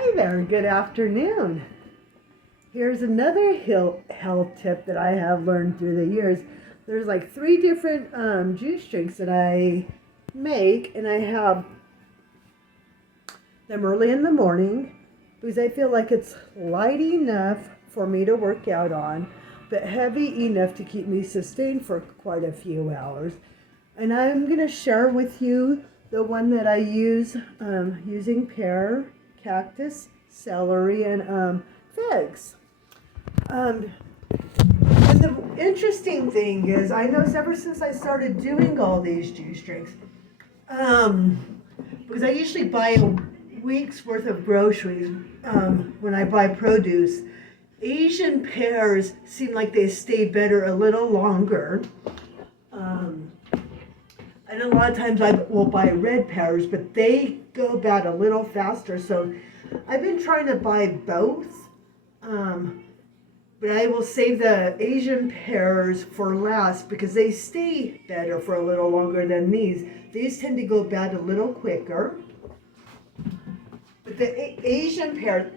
Hi there, good afternoon. Here's another health tip that I have learned through the years. There's like 3 different juice drinks that I make, and I have them early in the morning because I feel like it's light enough for me to work out on, but heavy enough to keep me sustained for quite a few hours. And I'm going to share with you the one that I use using pear, cactus, celery, and figs. And the interesting thing is, I noticed ever since I started doing all these juice drinks, because I usually buy a week's worth of groceries when I buy produce, Asian pears seem like they stay better a little longer. And a lot of times I will buy red pears, but they go bad a little faster. So I've been trying to buy both, but I will save the Asian pears for last because they stay better for a little longer than these. These tend to go bad a little quicker. But the Asian pear,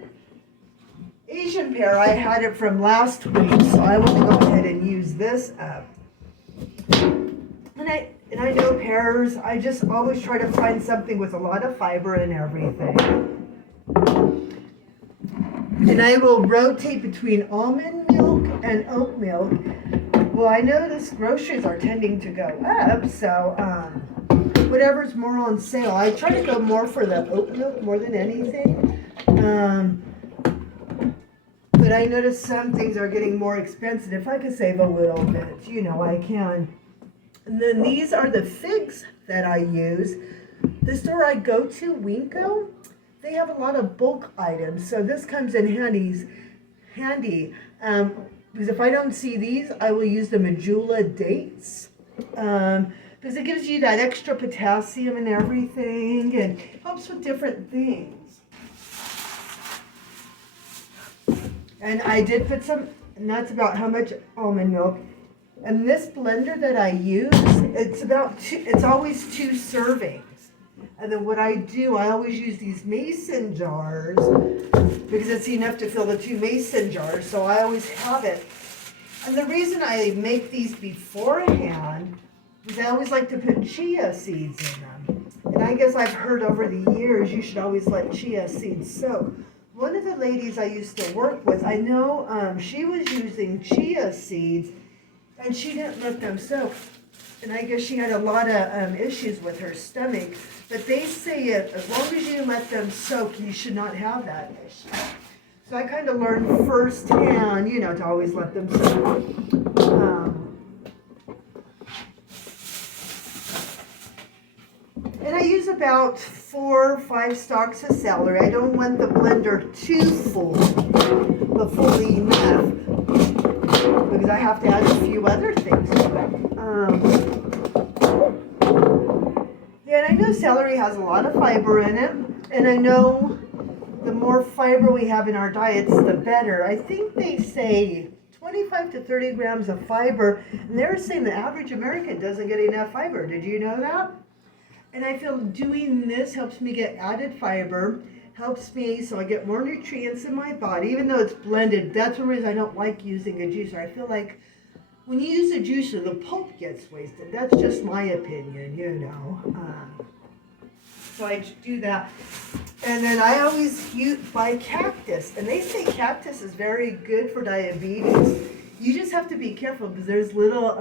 I had it from last week, so I want to go ahead and use this up. And I know pears, I just always try to find something with a lot of fiber and everything. And I will rotate between almond milk and oat milk. Well, I notice groceries are tending to go up, so whatever's more on sale. I try to go more for the oat milk more than anything. But I notice some things are getting more expensive. If I could save a little bit, I can. And then these are the figs that I use. The store I go to, Winco, they have a lot of bulk items. So this comes in handy. Because if I don't see these, I will use the Medjool dates. Because it gives you that extra potassium and everything and helps with different things. And I did put some, and that's about how much almond milk. And this blender that I use, it's always 2 servings. And then what I do, I always use these mason jars because it's enough to fill the 2 mason jars. So I always have it. And the reason I make these beforehand is I always like to put chia seeds in them. And I guess I've heard over the years you should always let chia seeds soak. One of the ladies I used to work with, I know she was using chia seeds and she didn't let them soak. And I guess she had a lot of issues with her stomach. But they say as long as you let them soak, you should not have that issue. So I kind of learned firsthand, to always let them soak. And I use about 4 or 5 stalks of celery. I don't want the blender too full, but fully enough, because I have to add a few other things to it. And I know celery has a lot of fiber in it, and I know the more fiber we have in our diets, the better. I think they say 25 to 30 grams of fiber, and they're saying the average American doesn't get enough fiber. Did you know that? And I feel doing this helps me get added fiber, helps me so I get more nutrients in my body, even though it's blended. That's the reason I don't like using a juicer. I feel like when you use a juicer, the pulp gets wasted. That's just my opinion, So I do that. And then I always buy cactus. And they say cactus is very good for diabetes. You just have to be careful because there's little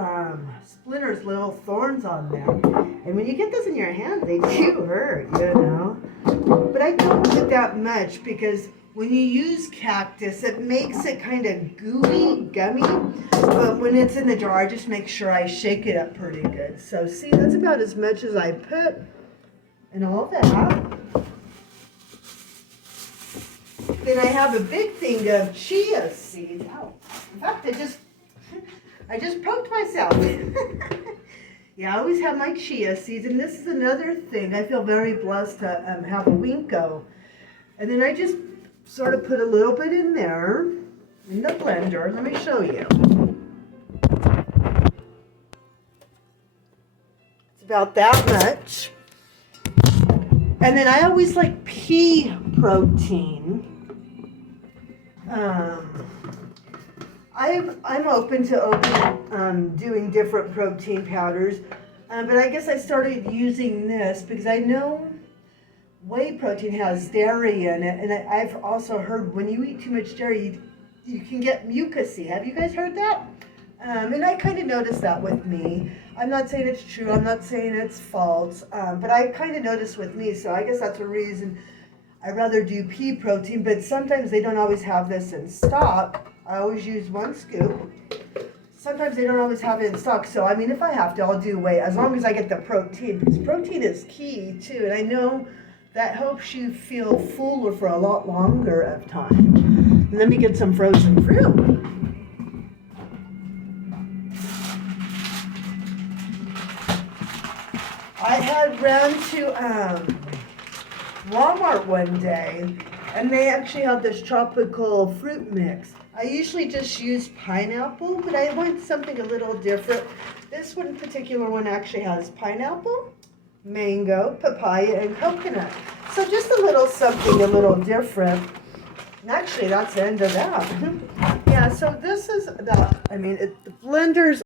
splinters, little thorns on them. And when you get those in your hand, they do hurt, But I don't do that much because when you use cactus, it makes it kind of gooey, gummy. But when it's in the jar, I just make sure I shake it up pretty good. So see, that's about as much as I put in all that. Then I have a big thing of chia seeds. Ow. In fact, I just poked myself. Yeah, I always have my chia seeds, and this is another thing. I feel very blessed to have a Winco. And then I just sort of put a little bit in there in the blender. Let me show you. It's about that much. And then I always like pea protein. I'm open to doing different protein powders, but I guess I started using this because I know whey protein has dairy in it, and I've also heard when you eat too much dairy, you can get mucousy. Have you guys heard that? And I kind of noticed that with me. I'm not saying it's true, I'm not saying it's false, but I kind of noticed with me, so I guess that's a reason I'd rather do pea protein, but sometimes they don't always have this in stock. I always use 1 scoop. Sometimes they don't always have it in stock, so I mean, if I have to, I'll do whey, as long as I get the protein, because protein is key too, and I know that helps you feel fuller for a lot longer of time. Let me get some frozen fruit. I had ran to Walmart one day, and they actually had this tropical fruit mix. I usually just use pineapple, but I want something a little different. This one particular one actually has pineapple, mango, papaya, and coconut. So just a little something a little different. And actually, that's the end of that. Yeah, so this is the, I mean, the blender's